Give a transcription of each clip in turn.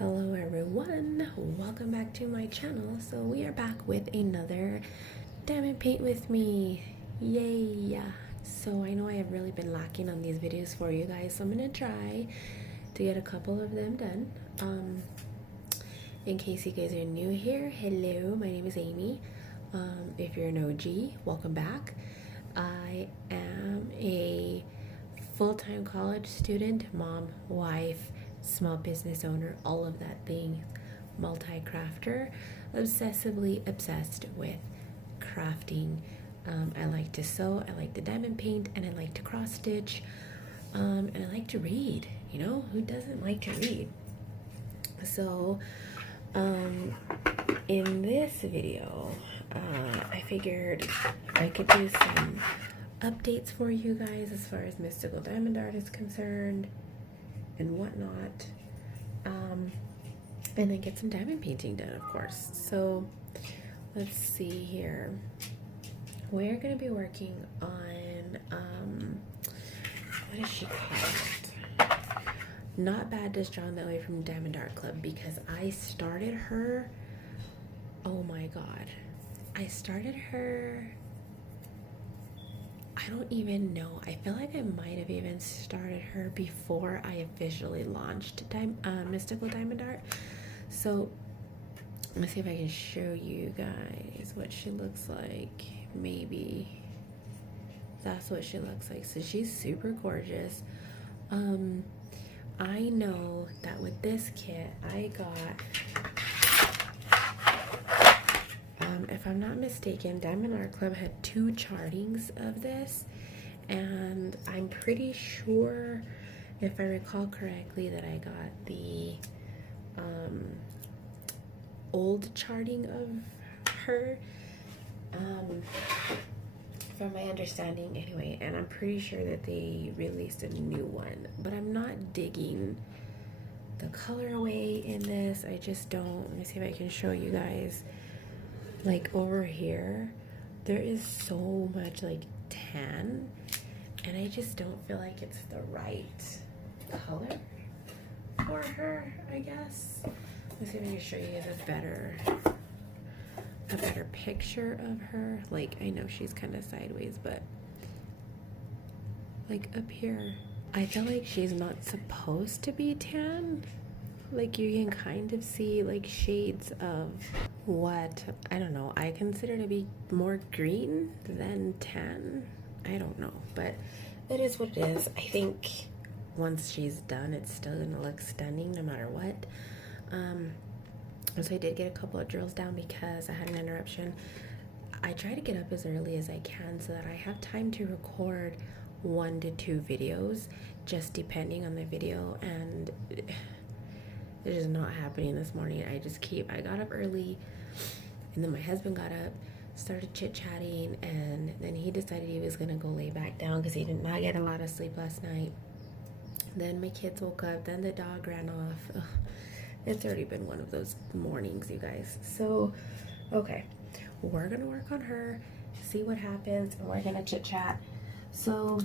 Hello everyone, welcome back to my channel. So we are back with another Diamond Paint with me. Yay! So I know I have really been lacking on these videos for you guys, so I'm gonna try to get a couple of them done. In case you guys are new here, hello, my name is Amy. If you're an OG, welcome back. I am a full-time college student, mom, wife, small business owner, all of that thing, multi-crafter, obsessively obsessed with crafting. I like to sew, I like to diamond paint, and I like to cross stitch, and I like to read. You know, who doesn't like to read? So in this video I figured I could do some updates for you guys as far as Mystical Diamond Art is concerned and whatnot, and then get some diamond painting done, of course. So let's see here. We're gonna be working on what is she called? Not Bad Just Drawn That Way from Diamond Art Club, because I started her, oh my god, I started her, I don't even know. I feel like I might have even started her before I officially launched Mystical Diamond Art. So let's see if I can show you guys what she looks like. Maybe that's what she looks like. So she's super gorgeous. I know that with this kit I got, if I'm not mistaken, Diamond Art Club had 2 chartings of this, and I'm pretty sure, if I recall correctly, that I got the old charting of her, from my understanding anyway, and I'm pretty sure that they released a new one, but I'm not digging the colorway in this. I just don't. Let me see if I can show you guys. Like over here, there is so much like tan, and I just don't feel like it's the right color for her, I guess. Let's see if I can show you guys a better picture of her. Like, I know she's kind of sideways, but like up here, I feel like she's not supposed to be tan. Like, you can kind of see like shades of what, I don't know, I consider to be more green than tan. I don't know, but it is what it is. I think once she's done, it's still gonna look stunning no matter what. So I did get a couple of drills down because I had an interruption. I try to get up as early as I can so that I have time to record 1 to 2 videos, just depending on the video, and it is not happening this morning. I got up early, and then my husband got up, started chit-chatting, and then he decided he was gonna go lay back down because he did not get a lot of sleep last night. Then my kids woke up, then the dog ran off. Ugh, it's already been one of those mornings, you guys. So okay, we're gonna work on her, see what happens, and we're gonna chit-chat. So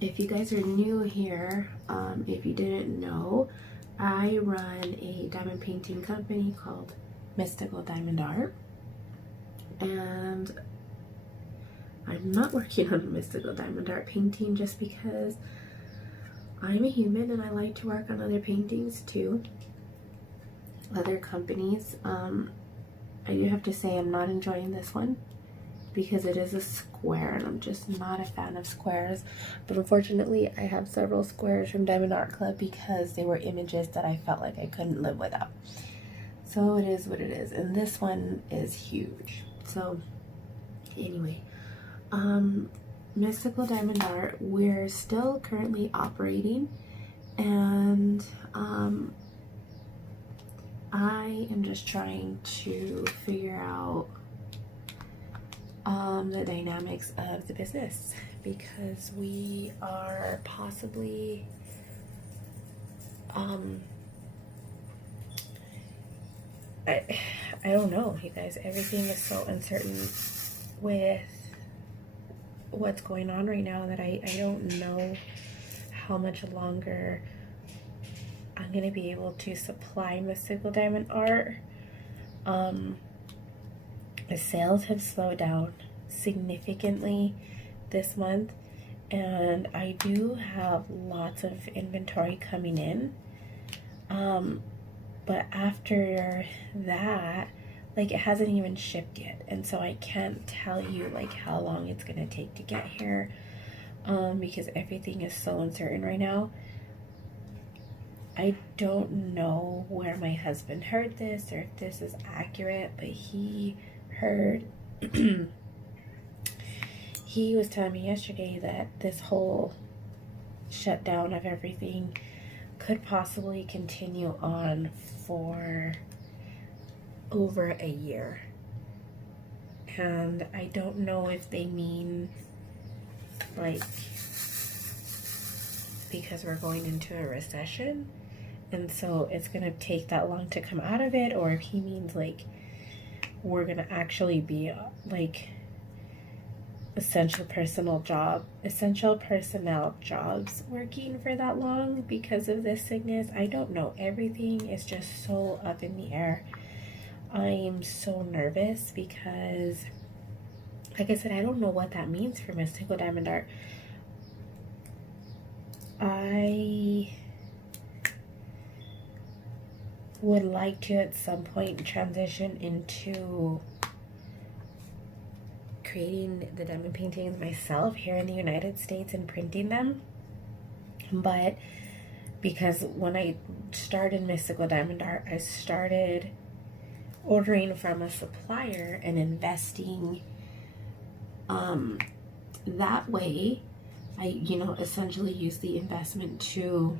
if you guys are new here, if you didn't know, I run a diamond painting company called Mystical Diamond Art, and I'm not working on a Mystical Diamond Art painting just because I'm a human and I like to work on other paintings too, other companies. I do have to say I'm not enjoying this one because it is a square, and I'm just not a fan of squares. But unfortunately, I have several squares from Diamond Art Club because they were images that I felt like I couldn't live without. So it is what it is, and this one is huge. So anyway, Mystical Diamond Art, we're still currently operating, and I am just trying to figure out the dynamics of the business, because we are possibly I don't know, you guys. Everything is so uncertain with what's going on right now that I don't know how much longer I'm going to be able to supply mystical diamond art. The sales have slowed down significantly this month, and I do have lots of inventory coming in. But after that, like, it hasn't even shipped yet, and so I can't tell you like how long it's gonna take to get here, because everything is so uncertain right now. I don't know where my husband heard this or if this is accurate, but he heard he was telling me yesterday that this whole shutdown of everything could possibly continue on for over a year. And I don't know if they mean like because we're going into a recession and so it's gonna take that long to come out of it, or if he means like we're gonna actually be like essential personnel jobs working for that long because of this sickness. I don't know. Everything is just so up in the air. I am so nervous because, like I said, I don't know what that means for mystical diamond art. I would like to at some point transition into creating the diamond paintings myself here in the United States and printing them. But because when I started mystical diamond art, I started ordering from a supplier and investing that way. I essentially use the investment to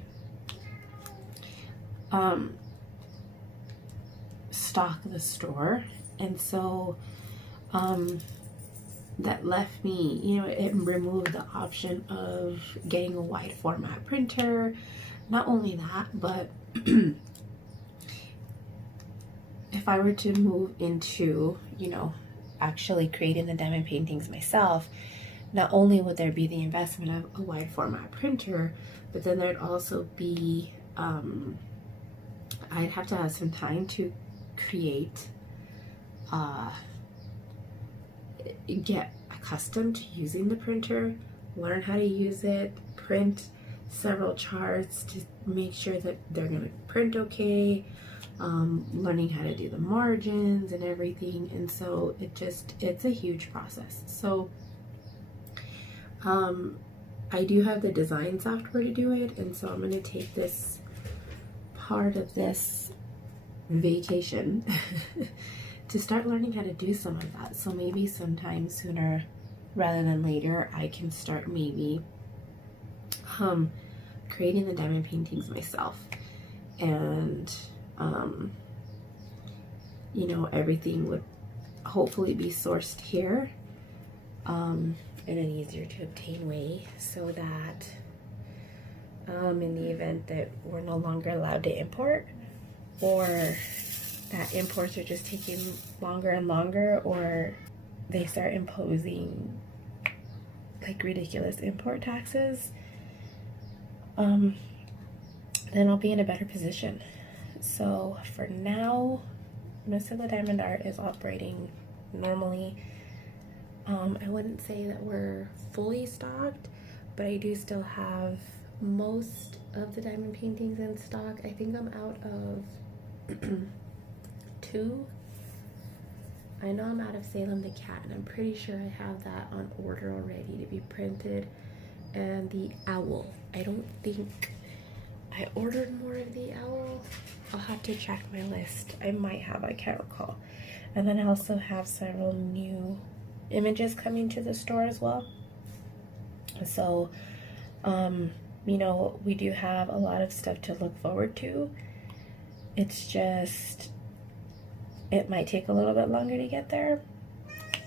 stock the store, and so that left me, it removed the option of getting a wide format printer. Not only that, but if I were to move into, actually creating the diamond paintings myself, not only would there be the investment of a wide format printer, but then there'd also be, I'd have to have some time to create, get accustomed to using the printer, learn how to use it, print several charts to make sure that they're going to print okay, learning how to do the margins and everything. And so it's a huge process. So I do have the design software to do it, and so I'm going to take this part of this vacation to start learning how to do some of that. So maybe sometime sooner rather than later, I can start maybe creating the diamond paintings myself, and everything would hopefully be sourced here in an easier to obtain way, so that in the event that we're no longer allowed to import, or that imports are just taking longer and longer, or they start imposing like ridiculous import taxes, then I'll be in a better position. So for now, mystical diamond art is operating normally. I wouldn't say that we're fully stocked, but I do still have most of the diamond paintings in stock. I think I'm out of 2. I know I'm out of Salem the Cat, and I'm pretty sure I have that on order already to be printed. And the owl, I don't think I ordered more of the owl. I'll have to check my list. I might have, I can't recall. And then I also have several new images coming to the store as well. So we do have a lot of stuff to look forward to. It's just, it might take a little bit longer to get there.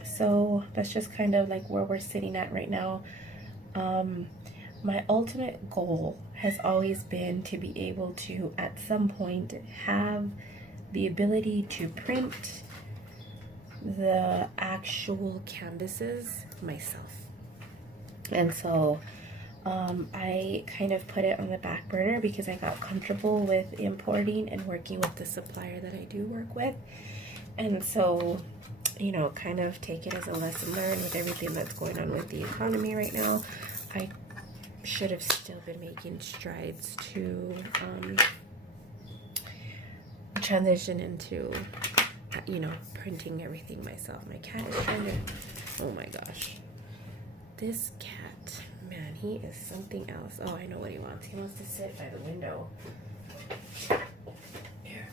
So that's just kind of like where we're sitting at right now. My ultimate goal has always been to be able to, at some point, have the ability to print the actual canvases myself. And so I kind of put it on the back burner because I got comfortable with importing and working with the supplier that I do work with. And so, you know, kind of take it as a lesson learned with everything that's going on with the economy right now. I should have still been making strides to transition into, you know, printing everything myself. My cat is trying to, oh my gosh. This cat, man, he is something else. Oh, I know what he wants. He wants to sit by the window. Here.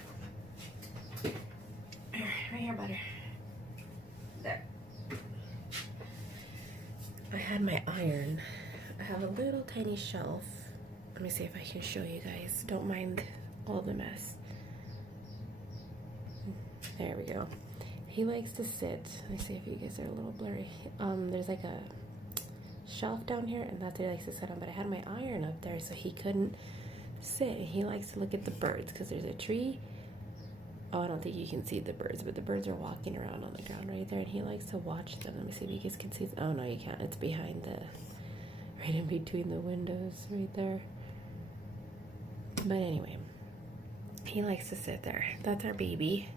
Right here, butter. There. I had my iron. I have a little tiny shelf. Let me see if I can show you guys. Don't mind all the mess. There we go. He likes to sit. Let me see if you guys are a little blurry. There's like a shelf down here, and that's where he likes to sit on. But I had my iron up there, so he couldn't sit. He likes to look at the birds because there's a tree. Oh, I don't think you can see the birds, but the birds are walking around on the ground right there, and he likes to watch them. Let me see if you guys can see. Oh no, you can't. It's behind the, right in between the windows, right there. But anyway, he likes to sit there. That's our baby.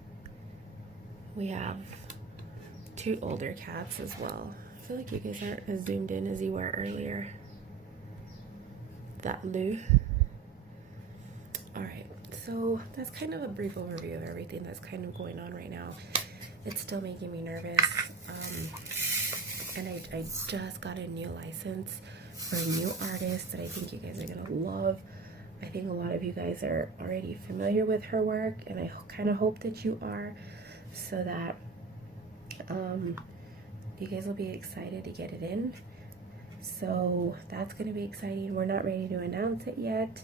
We have 2 older cats as well. I feel like you guys aren't as zoomed in as you were earlier. That Lou. Alright, so that's kind of a brief overview of everything that's kind of going on right now. It's still making me nervous. And I just got a new license for a new artist that I think you guys are going to love. I think a lot of you guys are already familiar with her work, and I kind of hope that you are, so that you guys will be excited to get it in. So that's going to be exciting. We're not ready to announce it yet,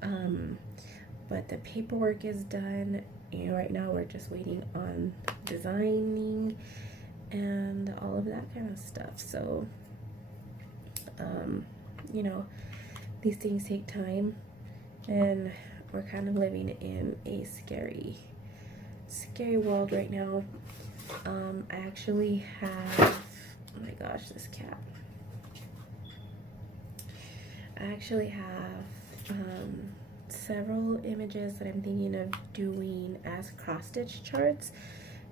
but the paperwork is done. You know, right now we're just waiting on designing and all of that kind of stuff. So you know, these things take time, and we're kind of living in a scary world right now. I actually have, oh my gosh, this cat. I actually have several images that I'm thinking of doing as cross-stitch charts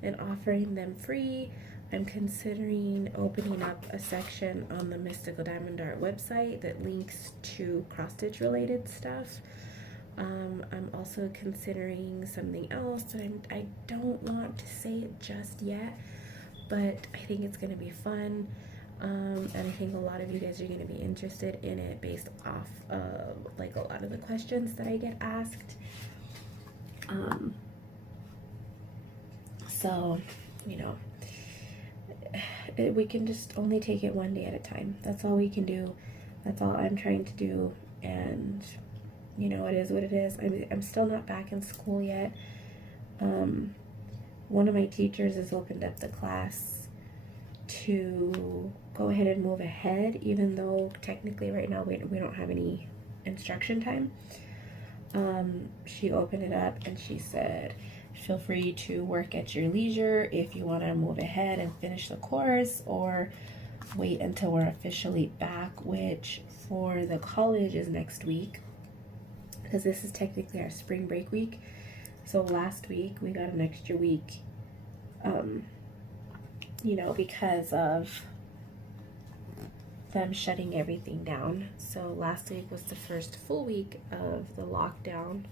and offering them free. I'm considering opening up a section on the Mystical Diamond Art website that links to cross-stitch related stuff. I'm also considering something else that I don't want to say it just yet, but I think it's going to be fun, and I think a lot of you guys are going to be interested in it based off of like a lot of the questions that I get asked. So, you know, we can just only take it one day at a time. That's all we can do. That's all I'm trying to do, and you know, it is what it is. I'm still not back in school yet. One of my teachers has opened up the class to go ahead and move ahead, even though technically right now we don't have any instruction time. She opened it up and she said, feel free to work at your leisure if you want to move ahead and finish the course, or wait until we're officially back, which for the college is next week, because this is technically our spring break week. So last week we got an extra week, you know, because of them shutting everything down. So last week was the first full week of the lockdown.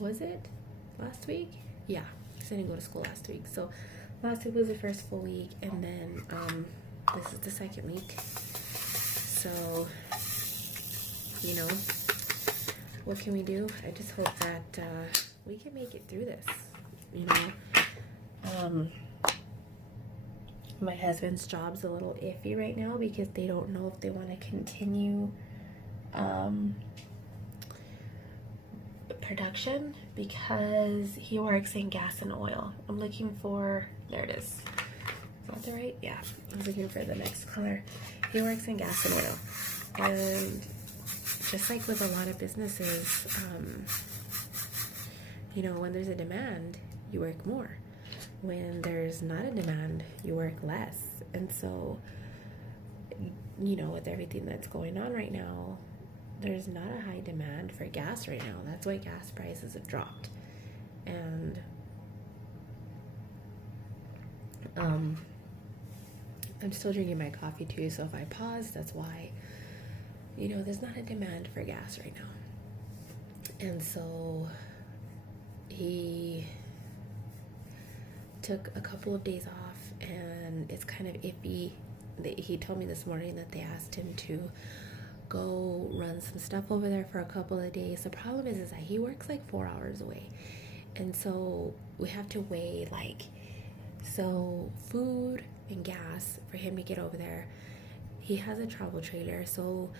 Was it last week? Yeah, because I didn't go to school last week. So last week was the first full week, and then this is the second week. So, you know, what can we do? I just hope that we can make it through this, you know. My husband's job's a little iffy right now because they don't know if they want to continue production, because he works in gas and oil. I'm looking for, there it is. Is that the right? Yeah, I was looking for the next color. He works in gas and oil, and just like with a lot of businesses, you know, when there's a demand, you work more. When there's not a demand, you work less. And so you know, with everything that's going on right now, there's not a high demand for gas right now. That's why gas prices have dropped. And I'm still drinking my coffee too, so if I pause, that's why. You know, there's not a demand for gas right now. And so he took a couple of days off, and it's kind of iffy. He told me this morning that they asked him to go run some stuff over there for a couple of days. The problem is that he works like 4 hours away, and so we have to weigh like, so food and gas for him to get over there. He has a travel trailer, so,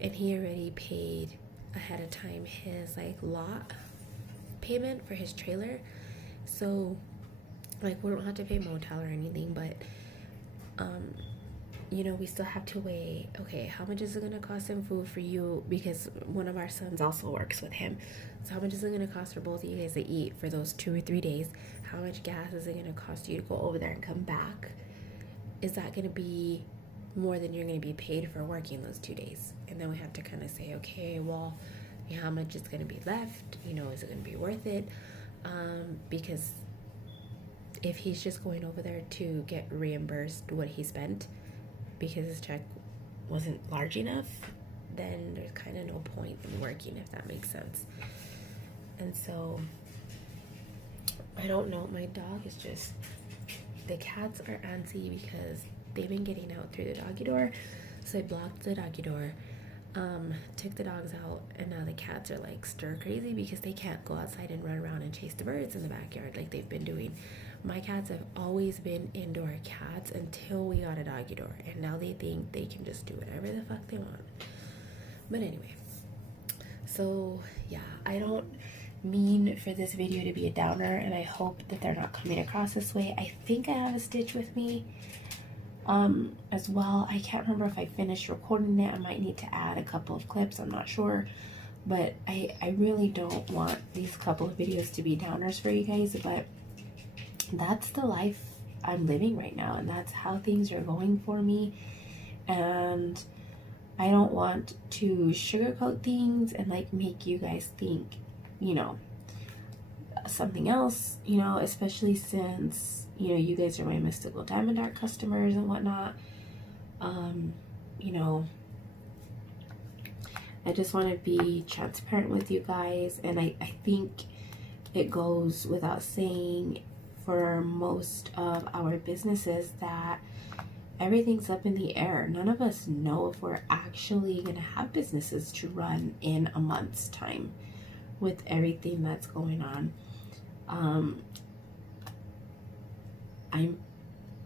and he already paid ahead of time his like lot payment for his trailer, so like we don't have to pay motel or anything, but you know, we still have to weigh, okay, how much is it going to cost him food for you, because one of our sons also works with him, so how much is it going to cost for both of you guys to eat for those 2 or 3 days? How much gas is it going to cost you to go over there and come back? Is that going to be more than you're going to be paid for working those 2 days? And then we have to kind of say, okay, well, how much is going to be left? You know, is it going to be worth it? Because if he's just going over there to get reimbursed what he spent because his check wasn't large enough, then there's kind of no point in working, if that makes sense. And so I don't know, my dog is just, the cats are antsy because they've been getting out through the doggy door, so I blocked the doggy door, took the dogs out, and now the cats are like stir crazy because they can't go outside and run around and chase the birds in the backyard like they've been doing. My cats have always been indoor cats until we got a doggy door, and now they think they can just do whatever the fuck they want. But anyway, so yeah, I don't mean for this video to be a downer, and I hope that they're not coming across this way. I think I have a Stitch with me as well. I can't remember if I finished recording it. I might need to add a couple of clips, I'm not sure, but I really don't want these couple of videos to be downers for you guys, but that's the life I'm living right now, and that's how things are going for me. And I don't want to sugarcoat things and like make you guys think, you know, something else, you know, especially since, you know, you guys are my Mystical Diamond Art customers and whatnot. You know, I just want to be transparent with you guys, and I think it goes without saying for most of our businesses that everything's up in the air. None of us know if we're actually going to have businesses to run in a month's time with everything that's going on.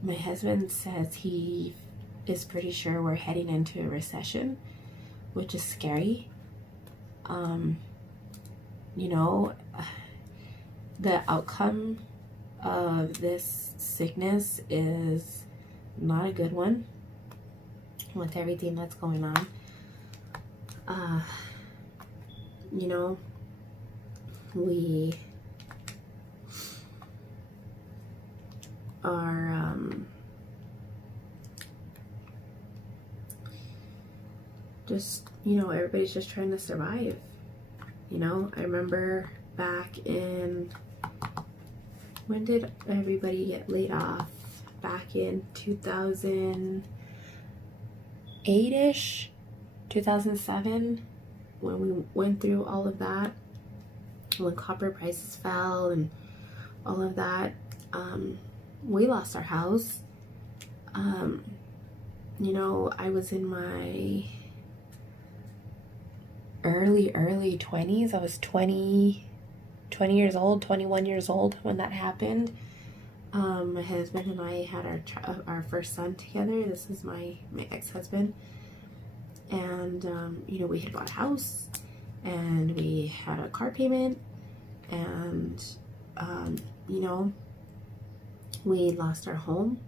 My husband says he is pretty sure we're heading into a recession, which is scary. You know, the outcome of this sickness is not a good one with everything that's going on. You know, we are just, you know, everybody's just trying to survive. You know, I remember back in, when did everybody get laid off? Back in 2008-ish, 2007, when we went through all of that, when copper prices fell and all of that. We lost our house. You know, I was in my early 20s. I was 20 years old, 21 years old when that happened. My husband and I had our first son together. This is my ex-husband. And, you know, we had bought a house and we had a car payment, and, you know, we lost our home.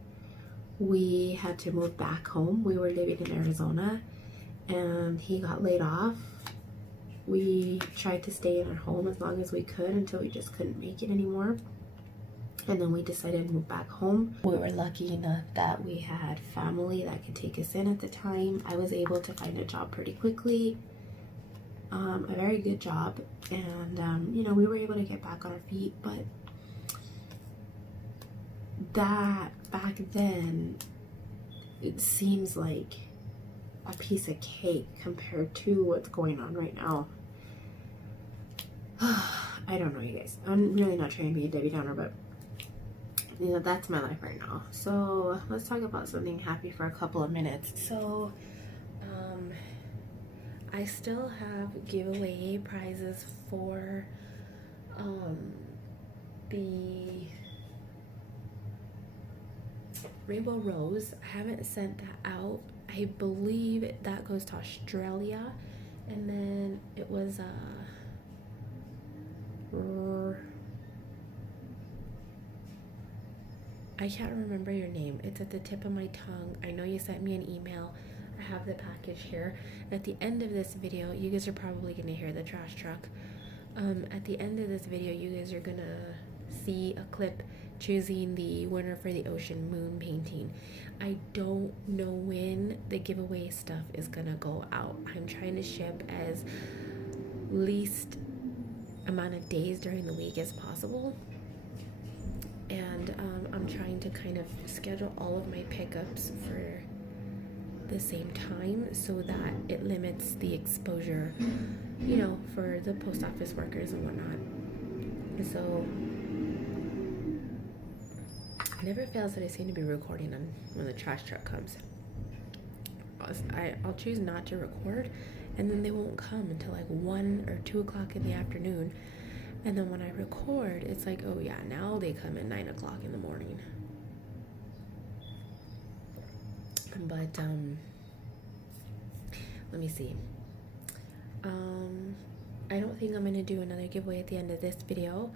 We had to move back home. We were living in Arizona and he got laid off. We tried to stay in our home as long as we could until we just couldn't make it anymore. and then we decided to move back home. We were lucky enough that we had family that could take us in at the time. I was able to find a job pretty quickly, a very good job, and you know, we were able to get back on our feet. But that back then, it seems like a piece of cake compared to what's going on right now. I don't know, you guys. I'm really not trying to be a Debbie Downer, but you know, that's my life right now. So let's talk about something happy for a couple of minutes. So I still have giveaway prizes for the Rainbow Rose. I haven't sent that out. I believe that goes to Australia. And then it was I can't remember your name. It's at the tip of my tongue. I know you sent me an email. I have the package here. At the end of this video, you guys are probably going to hear the trash truck. At the end of this video, you guys are going to see a clip choosing the winner for the Ocean Moon painting. I don't know when the giveaway stuff is going to go out. I'm trying to ship as least amount of days during the week as possible. And I'm trying to kind of schedule all of my pickups for the same time so that it limits the exposure, you know, for the post office workers and whatnot. So it never fails that I seem to be recording on when the trash truck comes. I'll choose not to record, and then they won't come until like 1 or 2 o'clock in the afternoon. And then when I record, it's like, oh yeah, now they come at 9 o'clock in the morning. But let me see. I don't think I'm gonna do another giveaway at the end of this video.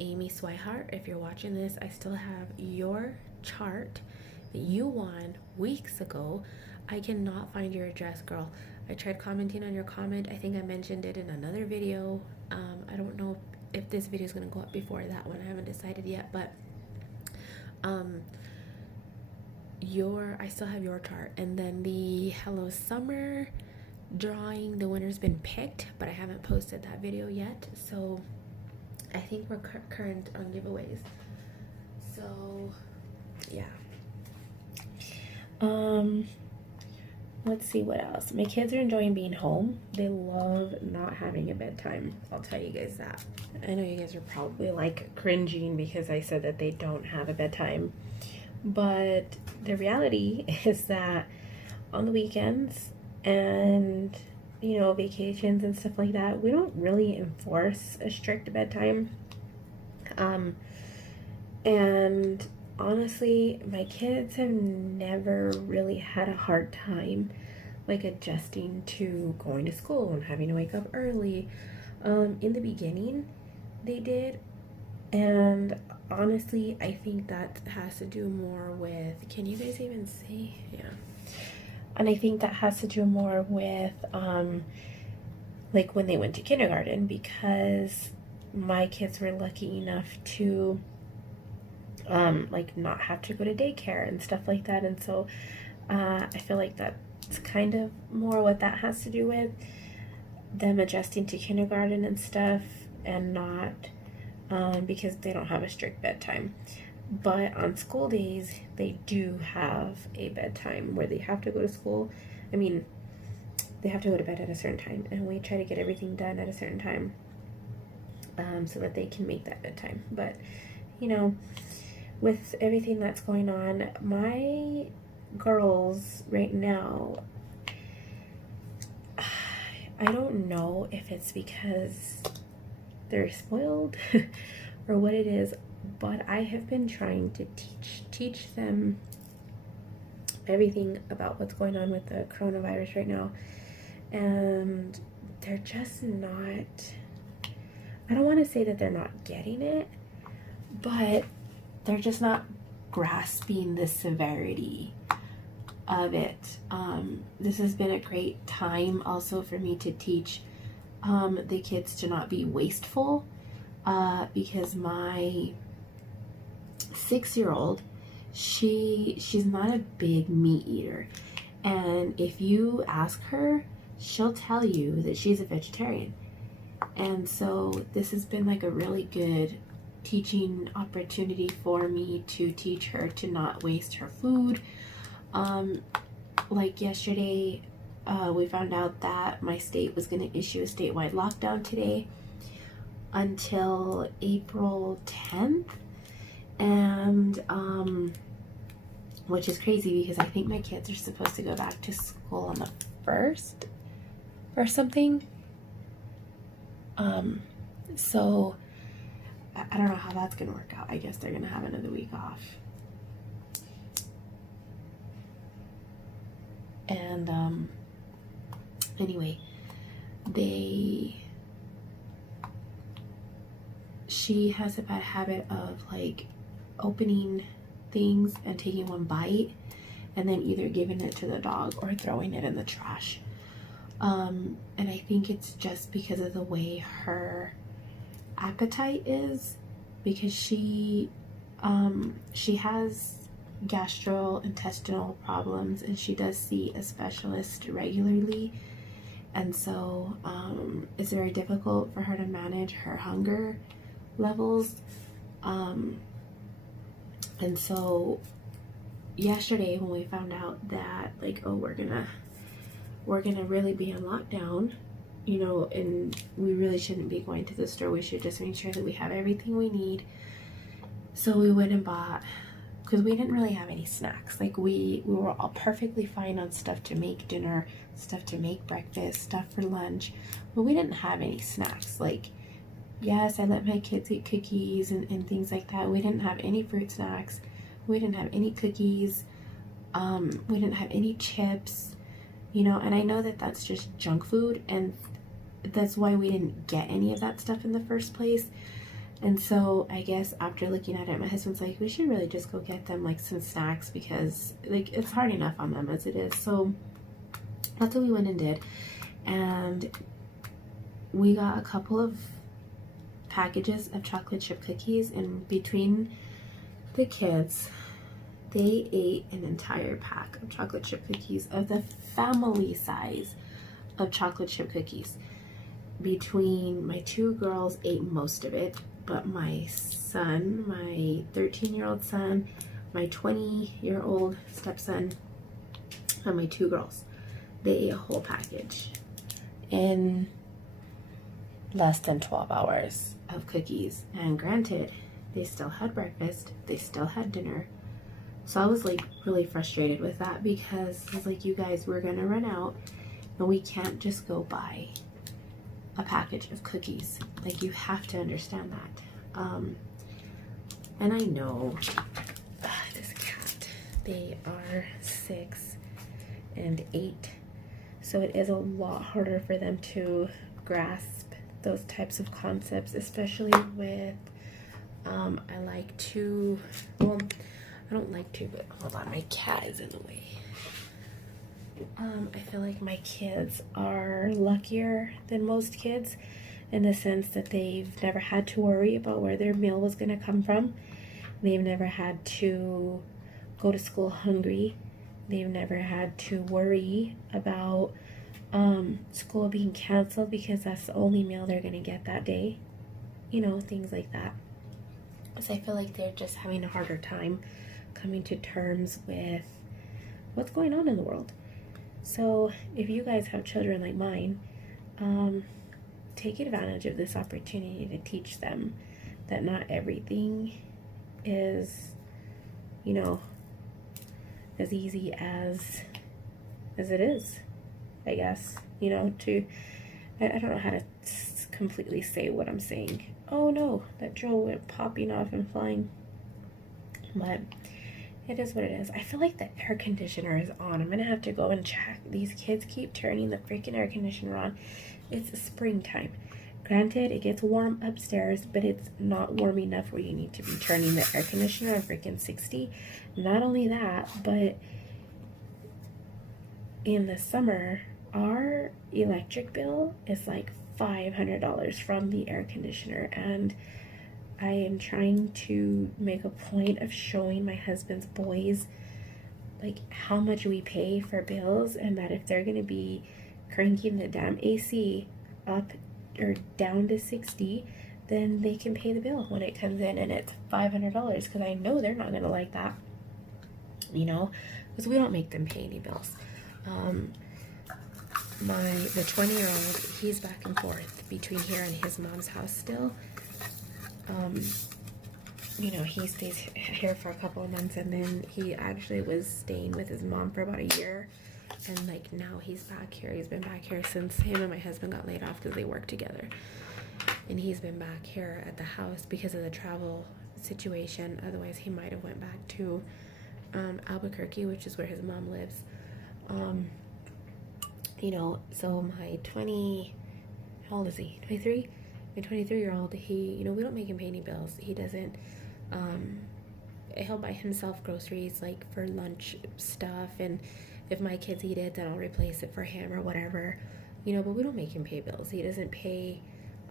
Amy Swihart, if you're watching this, I still have your chart that you won weeks ago. I cannot find your address, girl. I tried commenting on your comment. I think I mentioned it in another video. I don't know if this video is going to go up before that one. I haven't decided yet, but I still have your chart. And then the Hello Summer drawing, the winner's been picked, but I haven't posted that video yet. So I think we're current on giveaways. So yeah. Let's see what else. My kids are enjoying being home. They love not having a bedtime. I'll tell you guys that. I know you guys are probably like cringing because I said that they don't have a bedtime. But the reality is that on the weekends and, you know, vacations and stuff like that, we don't really enforce a strict bedtime. And honestly, my kids have never really had a hard time like adjusting to going to school and having to wake up early. In the beginning, they did, and honestly, I think that has to do more with, can you guys even see? Yeah. And I think that has to do more with like when they went to kindergarten, because my kids were lucky enough to like not have to go to daycare and stuff like that. And so I feel like that's kind of more what that has to do with, them adjusting to kindergarten and stuff, and not because they don't have a strict bedtime. But on school days, they do have a bedtime where they have to go to school. I mean, they have to go to bed at a certain time, and we try to get everything done at a certain time so that they can make that bedtime. But, you know, with everything that's going on, my girls right now, I don't know if it's because they're spoiled or what it is, but I have been trying to teach them everything about what's going on with the coronavirus right now, and they're just not, I don't want to say that they're not getting it, but they're just not grasping the severity of it. This has been a great time also for me to teach the kids to not be wasteful, because my 6-year-old, she's not a big meat eater. And if you ask her, she'll tell you that she's a vegetarian. And so this has been like a really good teaching opportunity for me to teach her to not waste her food. Like yesterday, we found out that my state was going to issue a statewide lockdown today until April 10th. And which is crazy because I think my kids are supposed to go back to school on the 1st or something. So I don't know how that's gonna work out. I guess they're gonna have another week off. And anyway, she has a bad habit of like opening things and taking one bite and then either giving it to the dog or throwing it in the trash. And I think it's just because of the way her appetite is, because she has gastrointestinal problems and she does see a specialist regularly, and so it's very difficult for her to manage her hunger levels. And so yesterday when we found out that like, oh, we're gonna really be on lockdown, you know, and we really shouldn't be going to the store, we should just make sure that we have everything we need. So we went and bought, because we didn't really have any snacks. Like we were all perfectly fine on stuff to make dinner, stuff to make breakfast, stuff for lunch, but we didn't have any snacks. Like, yes, I let my kids eat cookies and things like that. We didn't have any fruit snacks. We didn't have any cookies. We didn't have any chips, you know, and I know that that's just junk food, and that's why we didn't get any of that stuff in the first place. And so I guess after looking at it, my husband's like, we should really just go get them like some snacks, because like it's hard enough on them as it is. So that's what we went and did. And we got a couple of packages of chocolate chip cookies, and between the kids, they ate an entire pack of chocolate chip cookies, of the family size of chocolate chip cookies. Between my 2 girls ate most of it, but my son, my 13-year-old son, my 20-year-old stepson, and my 2 girls, they ate a whole package in less than 12 hours of cookies. And granted, they still had breakfast, they still had dinner. So I was like really frustrated with that, because I was like, you guys, we're gonna run out and we can't just go buy a package of cookies. Like, you have to understand that. And I know this cat, they are 6 and 8, so it is a lot harder for them to grasp those types of concepts, especially with I like to, well, I don't like to, but hold on, my cat is in the way. I feel like my kids are luckier than most kids, in the sense that they've never had to worry about where their meal was going to come from. They've never had to go to school hungry. They've never had to worry about school being canceled because that's the only meal they're going to get that day. You know, things like that. So I feel like they're just having a harder time coming to terms with what's going on in the world. So if you guys have children like mine, take advantage of this opportunity to teach them that not everything is, you know, as easy as it is, I guess. You know, I don't know how to completely say what I'm saying. Oh no, that drill went popping off and flying. But it is what it is. I feel like the air conditioner is on. I'm gonna have to go and check. These kids keep turning the freaking air conditioner on. It's springtime. Granted, it gets warm upstairs, but it's not warm enough where you need to be turning the air conditioner on freaking 60. Not only that, but in the summer, our electric bill is like $500 from the air conditioner, and I am trying to make a point of showing my husband's boys like how much we pay for bills, and that if they're gonna be cranking the damn AC up or down to 60, then they can pay the bill when it comes in and it's $500, because I know they're not gonna like that, you know, because we don't make them pay any bills. The 20-year-old, he's back and forth between here and his mom's house still. You know, he stays here for a couple of months, and then he actually was staying with his mom for about a year, and like now he's back here. He's been back here since him and my husband got laid off because they work together, and he's been back here at the house because of the travel situation. Otherwise he might have went back to Albuquerque, which is where his mom lives. You know, so my how old is he, 23? My 23-year-old, he, you know, we don't make him pay any bills. He doesn't, he'll buy himself groceries, like, for lunch stuff, and if my kids eat it, then I'll replace it for him or whatever, you know, but we don't make him pay bills. He doesn't pay,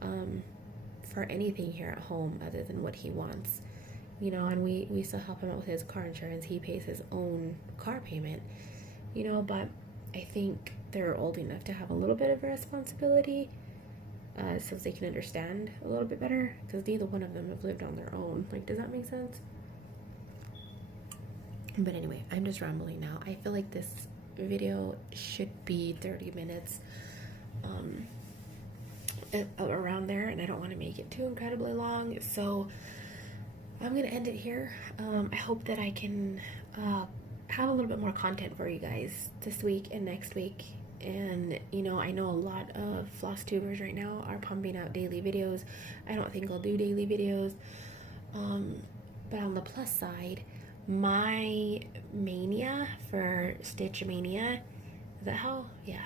for anything here at home other than what he wants, you know, and we still help him out with his car insurance. He pays his own car payment, you know, but I think they're old enough to have a little bit of a responsibility, so they can understand a little bit better, because neither one of them have lived on their own. Like, does that make sense? But anyway, I'm just rambling now. I feel like this video should be 30 minutes, around there, and I don't want to make it too incredibly long, so I'm gonna end it here. I hope that I can have a little bit more content for you guys this week and next week. And you know, I know a lot of floss tubers right now are pumping out daily videos. I don't think I'll do daily videos, but on the plus side, my mania for Stitch Mania, is that how? Yeah.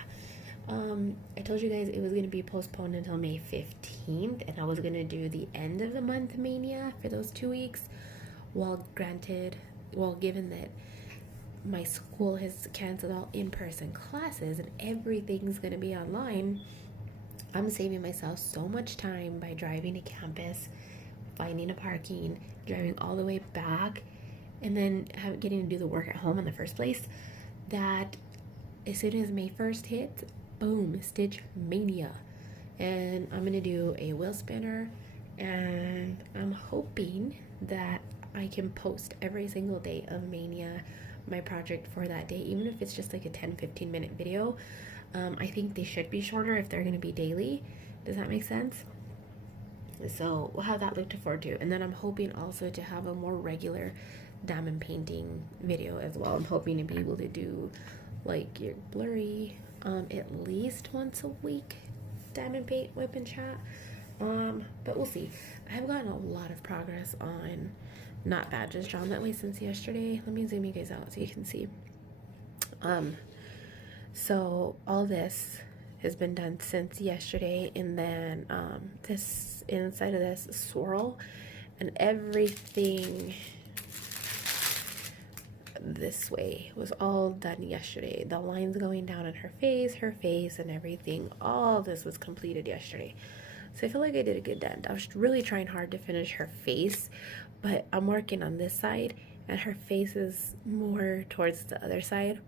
I told you guys it was going to be postponed until May 15th, and I was going to do the end of the month mania for those 2 weeks. Well, given that my school has canceled all in-person classes and everything's going to be online, I'm saving myself so much time by driving to campus, finding a parking, driving all the way back, and then getting to do the work at home in the first place, that as soon as May 1st hits, boom, Stitch Mania. And I'm gonna do a wheel spinner, and I'm hoping that I can post every single day of Mania, my project for that day, even if it's just like a 10-15 minute video. I think they should be shorter if they're gonna be daily. Does that make sense? So we'll have that look to forward to. And then I'm hoping also to have a more regular diamond painting video as well. I'm hoping to be able to do like your blurry at least once a week diamond paint, whip, and chat. But we'll see. I've gotten a lot of progress on not badges drawn that way since yesterday. Let me zoom you guys out so you can see. So all this has been done since yesterday, and then this inside of this swirl and everything this way was all done yesterday. The lines going down on her face, and everything, all this was completed yesterday. So I feel like I did a good dent. I was really trying hard to finish her face, but I'm working on this side, and her face is more towards the other side,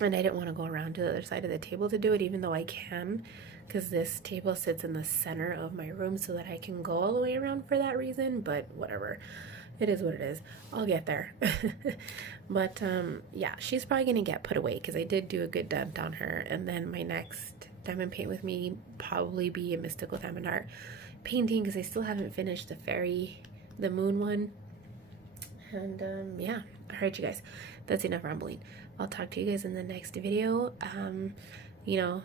and I didn't want to go around to the other side of the table to do it, even though I can, because this table sits in the center of my room so that I can go all the way around for that reason. But whatever, it is what it is. I'll get there. But yeah, she's probably gonna get put away because I did do a good dent on her. And then my next diamond paint with me probably be a mystical diamond art painting, because I still haven't finished the moon one. And yeah, all right, you guys, that's enough rambling. I'll talk to you guys in the next video. You know,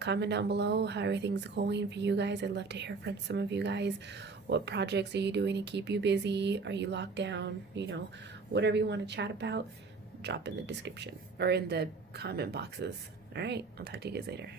comment down below how everything's going for you guys. I'd love to hear from some of you guys. What projects are you doing to keep you busy? Are you locked down? You know, whatever you want to chat about, drop in the description or in the comment boxes. All right, I'll talk to you guys later.